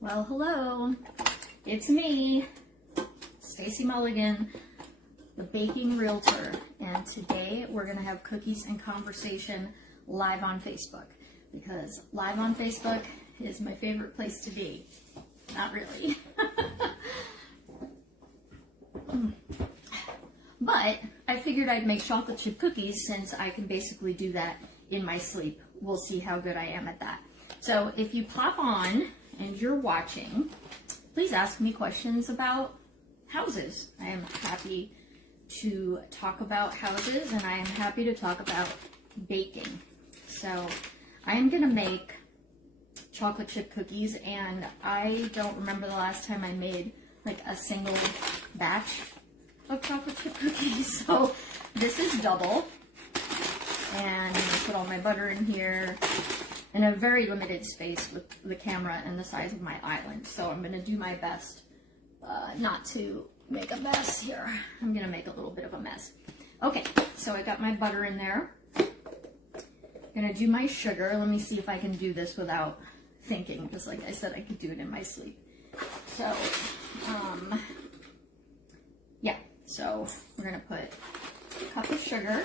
Well, hello, it's me, Stacy Mulligan, the Baking Realtor, and today we're going to have cookies and conversation live on Facebook, because live on Facebook is my favorite place to be. Not really. But I figured I'd make chocolate chip cookies since I can basically do that in my sleep. We'll see how good I am at that. So if you pop on and you're watching, please ask me questions about houses. I am happy to talk about houses, and I am happy to talk about baking. So I am gonna make chocolate chip cookies, and I don't remember the last time I made like a single batch of chocolate chip cookies. So this is double, and I'm gonna put all my butter in here in a very limited space with the camera and the size of my island. So I'm gonna do my best not to make a mess here. I'm gonna make a little bit of a mess. Okay, so I got my butter in there. Gonna do my sugar. Let me see if I can do this without thinking, because like I said, I could do it in my sleep. So, yeah, so we're gonna put a cup of sugar,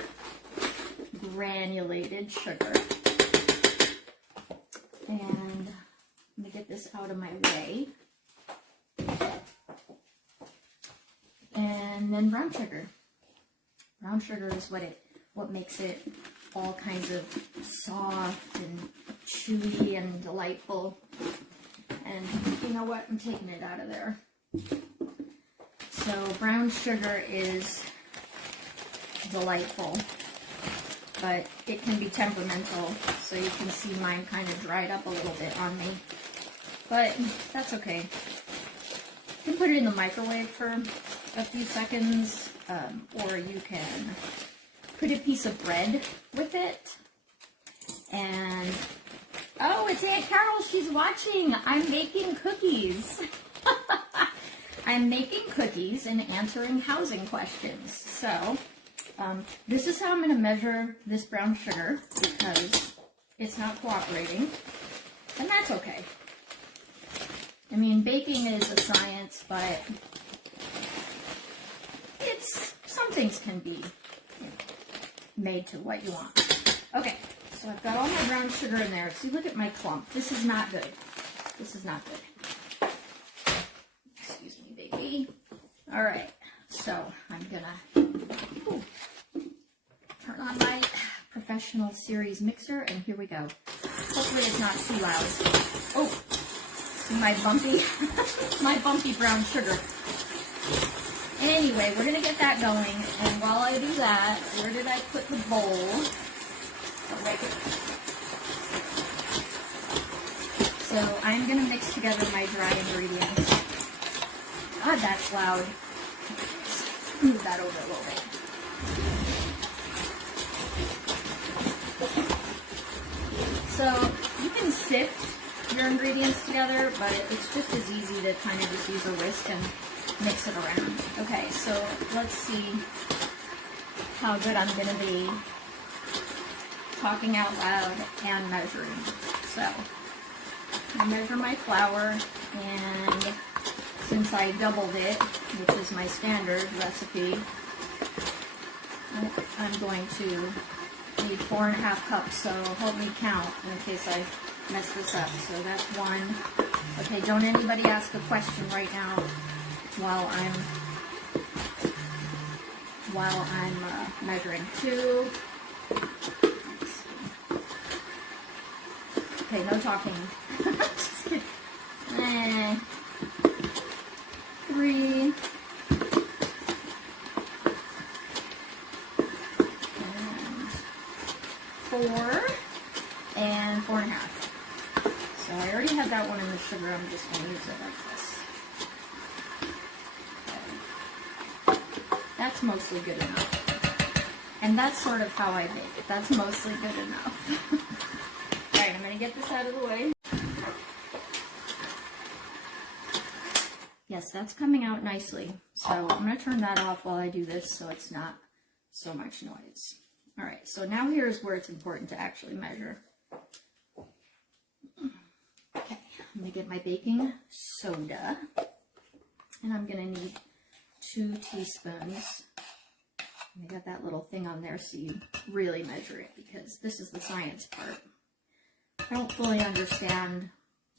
granulated sugar. And I'm gonna get this out of my way. And then brown sugar. Brown sugar is what makes it all kinds of soft and chewy and delightful. And you know what? I'm taking it out of there. So brown sugar is delightful, but it can be temperamental, so you can see mine kind of dried up a little bit on me. But that's okay. You can put it in the microwave for a few seconds, or you can put a piece of bread with it. And, oh, it's Aunt Carol, she's watching. I'm making cookies. I'm making cookies and answering housing questions. So, this is how I'm going to measure this brown sugar, because it's not cooperating, and that's okay. I mean, baking is a science, but some things can be made to what you want. Okay, so I've got all my brown sugar in there. See, look at my clump. This is not good. This is not good. Excuse me, baby. All right, so I'm gonna turn on my professional series mixer, and here we go. Hopefully it's not too loud. Oh, see my bumpy brown sugar. Anyway, we're gonna get that going, and while I do that, where did I put the bowl? Oh, right here. So I'm gonna mix together my dry ingredients. God, that's loud. Move that over a little bit. So you can sift your ingredients together, but it's just as easy to kind of just use a whisk and mix it around. Okay, so let's see how good I'm going to be talking out loud and measuring. So I measure my flour, and since I doubled it, which is my standard recipe, I'm going to need 4.5 cups, so help me count in case I mess this up. So that's 1. Okay, don't anybody ask a question right now while I'm measuring. 2. Okay, no talking. Just kidding. 3. And 4. And 4.5. So I already have that one in the sugar. I'm just going to use it like this. That's mostly good enough. And that's sort of how I make it. That's mostly good enough. Alright, I'm going to get this out of the way. Yes, that's coming out nicely. So I'm going to turn that off while I do this so it's not so much noise. Alright, so now here's where it's important to actually measure. Okay, I'm I'm going to get my baking soda, and I'm going to need 2 teaspoons. I got that little thing on there so you really measure it, because this is the science part. I don't fully understand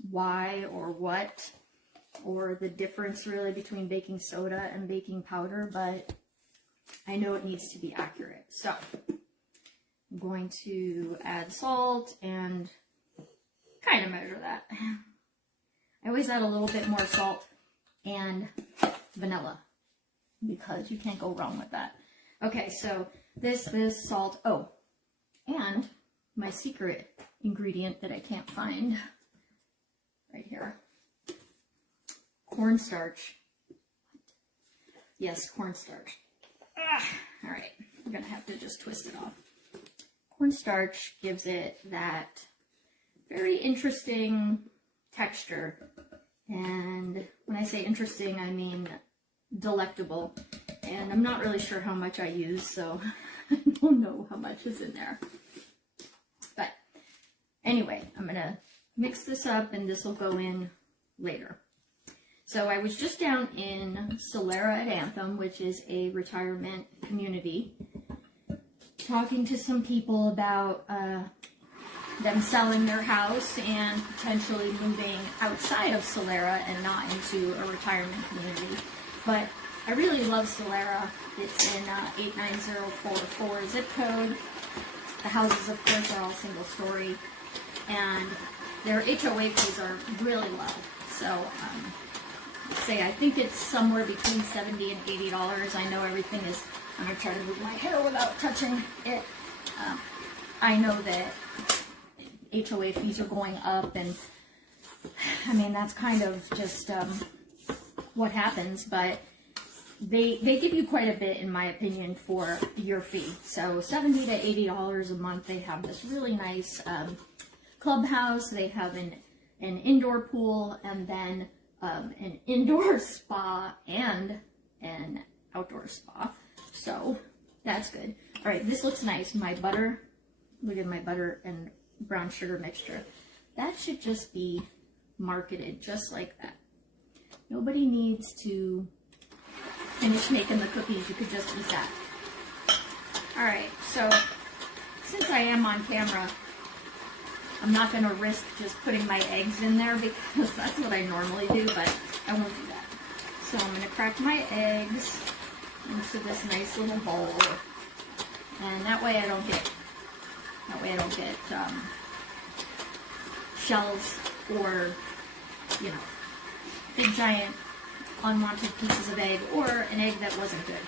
why or what, or the difference really between baking soda and baking powder, but I know it needs to be accurate. So I'm going to add salt and kind of measure that. I always add a little bit more salt and vanilla, because you can't go wrong with that. Okay, so this is salt. Oh, and my secret ingredient that I can't find right here. Cornstarch. Yes, cornstarch. All right, I'm gonna have to just twist it off. Cornstarch gives it that very interesting texture. And when I say interesting, I mean delectable. And I'm not really sure how much I use, so I don't know how much is in there. But anyway, I'm going to mix this up, and this will go in later. So I was just down in Solera at Anthem, which is a retirement community, talking to some people about them selling their house and potentially moving outside of Solera and not into a retirement community. But I really love Solera. It's in 89044 zip code. The houses, of course, are all single story, and their HOA fees are really low. So I think it's somewhere between $70 and $80. I know everything is, I'm going to try to move my hair without touching it. I know that HOA fees are going up, and I mean, that's kind of just what happens, but they give you quite a bit, in my opinion, for your fee. So $70 to $80 a month. They have this really nice clubhouse. They have an indoor pool, and then an indoor spa and an outdoor spa. So that's good. All right, this looks nice. My butter, look at my butter and brown sugar mixture. That should just be marketed just like that. Nobody needs to finish making the cookies. You could just eat that. All right, so since I am on camera, I'm not going to risk just putting my eggs in there, because that's what I normally do, but I won't do that. So I'm going to crack my eggs into this nice little bowl, and that way I don't get shells or, you know, big giant unwanted pieces of egg, or an egg that wasn't good.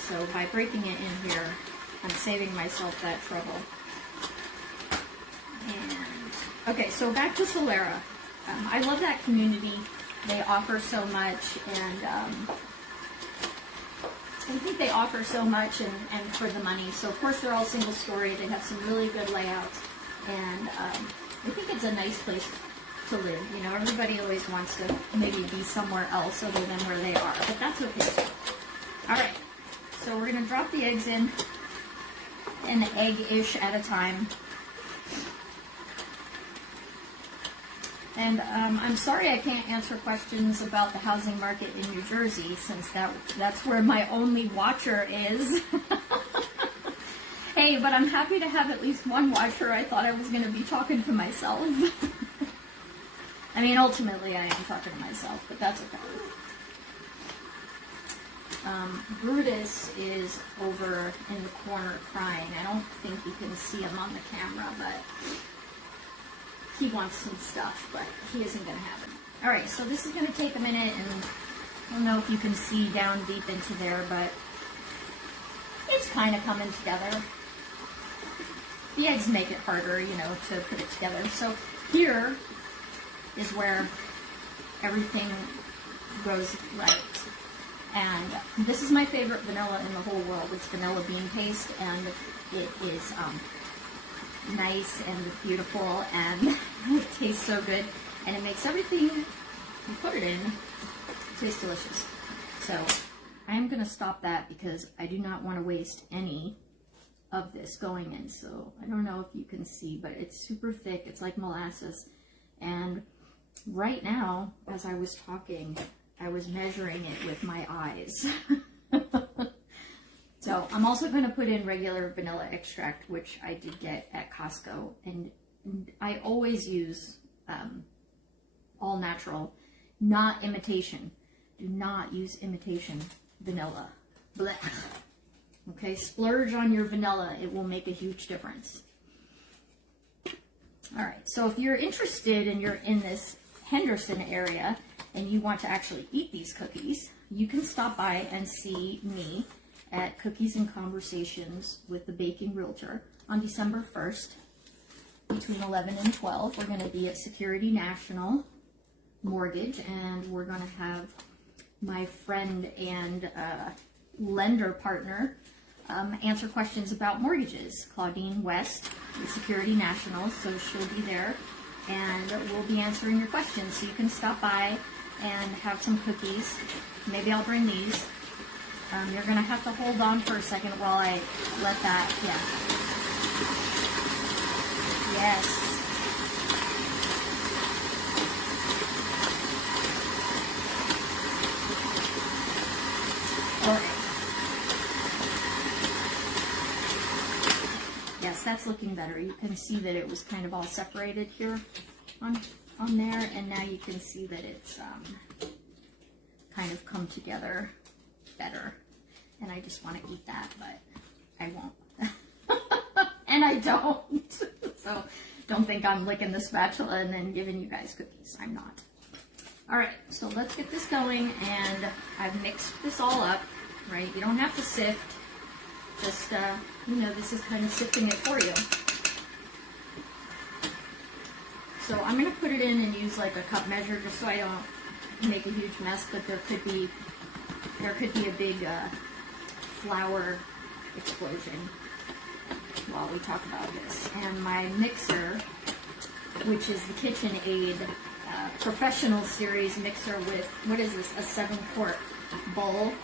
So by breaking it in here, I'm saving myself that trouble. And okay, so back to Solera. I love that community. They offer so much, and I think they offer so much and for the money. So of course they're all single story. They have some really good layouts, and I think it's a nice place to live. You know, everybody always wants to maybe be somewhere else other than where they are, but that's okay. All right, so we're gonna drop the eggs in, an egg-ish at a time. And I'm sorry I can't answer questions about the housing market in New Jersey, since that's where my only watcher is. Hey, but I'm happy to have at least one watcher. I thought I was going to be talking to myself. I mean, ultimately I am talking to myself, but that's okay. Brutus is over in the corner crying. I don't think you can see him on the camera, but he wants some stuff, but he isn't going to have it. All right, so this is going to take a minute, and I don't know if you can see down deep into there, but it's kind of coming together. The eggs make it harder, you know, to put it together. So here is where everything goes right. And this is my favorite vanilla in the whole world. It's vanilla bean paste, and it is nice and beautiful, and it tastes so good, and it makes everything you put it in taste delicious. So I'm going to stop that, because I do not want to waste any of this going in. So I don't know if you can see, but it's super thick. It's like molasses, and right now, as I was talking, I was measuring it with my eyes. So I'm also going to put in regular vanilla extract, which I did get at Costco. And I always use all natural, not imitation. Do not use imitation vanilla. Blech. Okay, splurge on your vanilla. It will make a huge difference. All right, so if you're interested and you're in this Henderson area and you want to actually eat these cookies, you can stop by and see me at Cookies and Conversations with the Baking Realtor on December 1st between 11 and 12. We're going to be at Security National Mortgage, and we're going to have my friend and lender partner answer questions about mortgages. Claudine West with Security National, so she'll be there and we'll be answering your questions. So you can stop by and have some cookies. Maybe I'll bring these. You're going to have to hold on for a second while I let that, Yes. Yes, that's looking better. You can see that it was kind of all separated here on there, and now you can see that it's kind of come together better. And I just want to eat that, but I won't. And I don't. So don't think I'm licking the spatula and then giving you guys cookies. I'm not. All right, so let's get this going, and I've mixed this all up, right? You don't have to sift. Just, you know, this is kind of sifting it for you. So I'm going to put it in and use like a cup measure just so I don't make a huge mess, but there could be a big flour explosion while we talk about this. And my mixer, which is the KitchenAid Professional Series mixer with, what is this, a 7-quart bowl.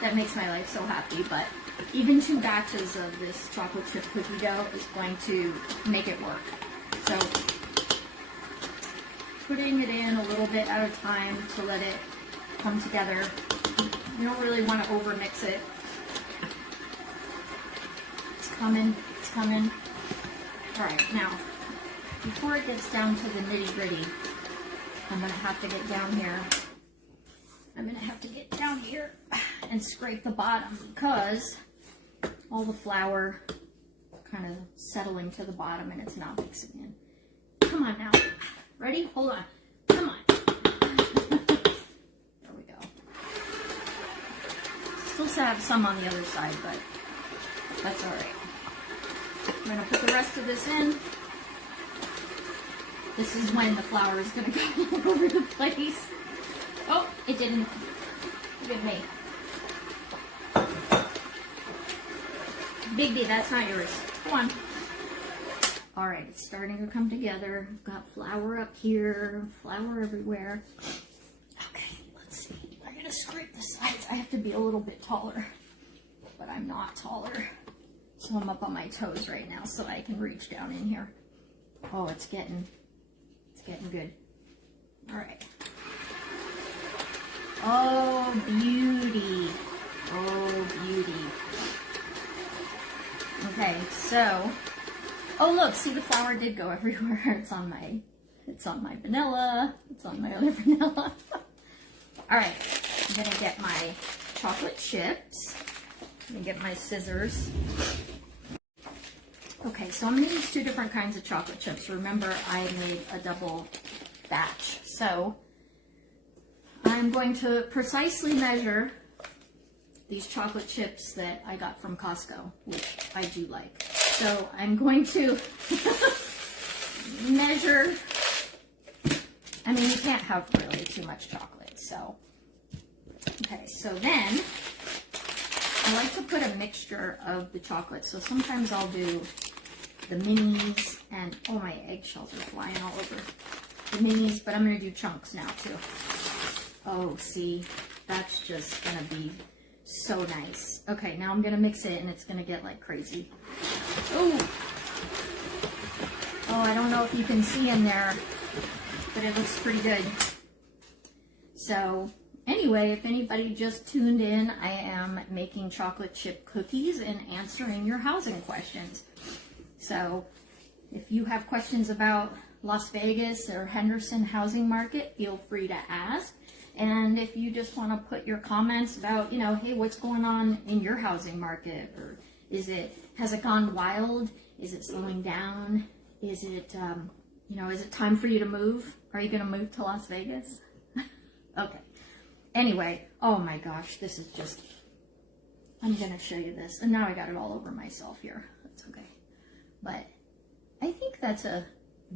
That makes my life so happy, but even 2 batches of this chocolate chip cookie dough is going to make it work. So putting it in a little bit at a time to let it come together. You don't really want to overmix it. It's coming, it's coming. All right, now, before it gets down to the nitty-gritty, I'm going to have to get down here. I'm going to have to get down here and scrape the bottom because all the flour kind of settling to the bottom and it's not mixing in. Come on now. Ready? Hold on. Come on. There we go. Still have some on the other side, but that's all right. I'm going to put the rest of this in. This is when the flour is going to go all over the place. Oh, it didn't. Look at me. Big D, that's not yours. Come on. All right, it's starting to come together. I've got flour up here, flour everywhere. Okay, let's see. I'm gonna scrape the sides. I have to be a little bit taller, but I'm not taller. So I'm up on my toes right now so I can reach down in here. Oh, it's getting good. All right. Oh, beauty. Oh, beauty. Okay, so, oh look, see the flour did go everywhere. It's on my vanilla. It's on my other vanilla. All right, I'm gonna get my chocolate chips. I'm gonna get my scissors. Okay, so I'm gonna use 2 different kinds of chocolate chips. Remember, I made a double batch. So I'm going to precisely measure these chocolate chips that I got from Costco, which I do like. So I'm going to measure, I mean, you can't have really too much chocolate, so. Okay, so then I like to put a mixture of the chocolate. So sometimes I'll do the minis and, oh, my eggshells are flying all over. The minis, but I'm gonna do chunks now too. Oh, see, that's just gonna be so nice. Okay, now I'm gonna mix it and it's gonna get like crazy. Oh, I don't know if you can see in there. but it looks pretty good. So anyway, if anybody just tuned in, I am making chocolate chip cookies and answering your housing questions. So if you have questions about Las Vegas or Henderson housing market, feel free to ask. And if you just want to put your comments about, you know, hey, what's going on in your housing market? Or has it gone wild? Is it slowing down? Is it, you know, is it time for you to move? Are you going to move to Las Vegas? Okay. Anyway, oh my gosh, this is just, I'm going to show you this. And now I got it all over myself here. That's okay. But I think that's a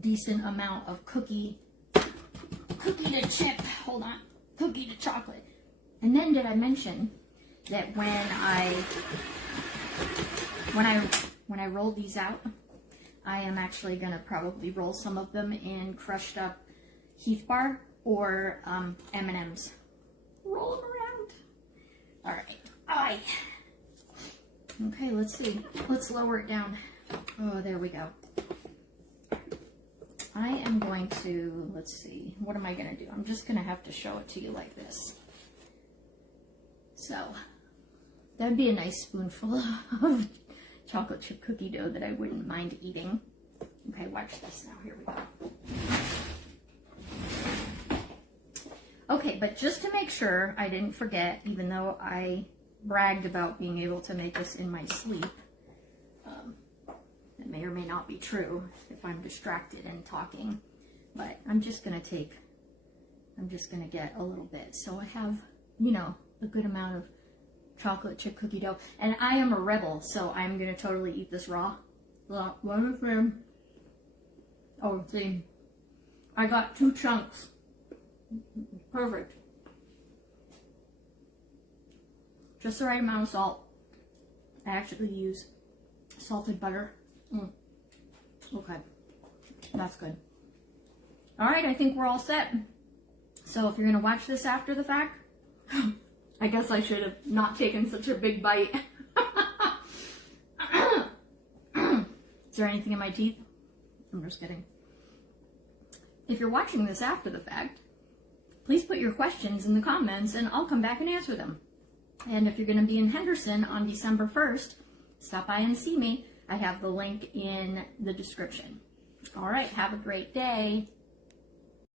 decent amount of cookie to chip. Hold on. Cookie to chocolate. And then did I mention that when I roll these out, I am actually going to probably roll some of them in crushed up Heath Bar or M&M's. Roll them around. All right. Aye. Okay, let's see. Let's lower it down. Oh, there we go. I am going to, let's see, what am I going to do? I'm just going to have to show it to you like this. So, that'd be a nice spoonful of chocolate chip cookie dough that I wouldn't mind eating. Okay, watch this now. Here we go. Okay, but just to make sure I didn't forget, even though I bragged about being able to make this in my sleep, it may or may not be true if I'm distracted and talking, but I'm just going to get a little bit. So I have, you know, a good amount of chocolate chip cookie dough. And I am a rebel, so I'm going to totally eat this raw. Oh, see, I got 2 chunks. Perfect. Just the right amount of salt. I actually use salted butter. Okay, that's good. All right, I think we're all set. So if you're going to watch this after the fact, I guess I should have not taken such a big bite. Is there anything in my teeth? I'm just kidding. If you're watching this after the fact, please put your questions in the comments and I'll come back and answer them. And if you're going to be in Henderson on December 1st, stop by and see me. I have the link in the description. All right, have a great day.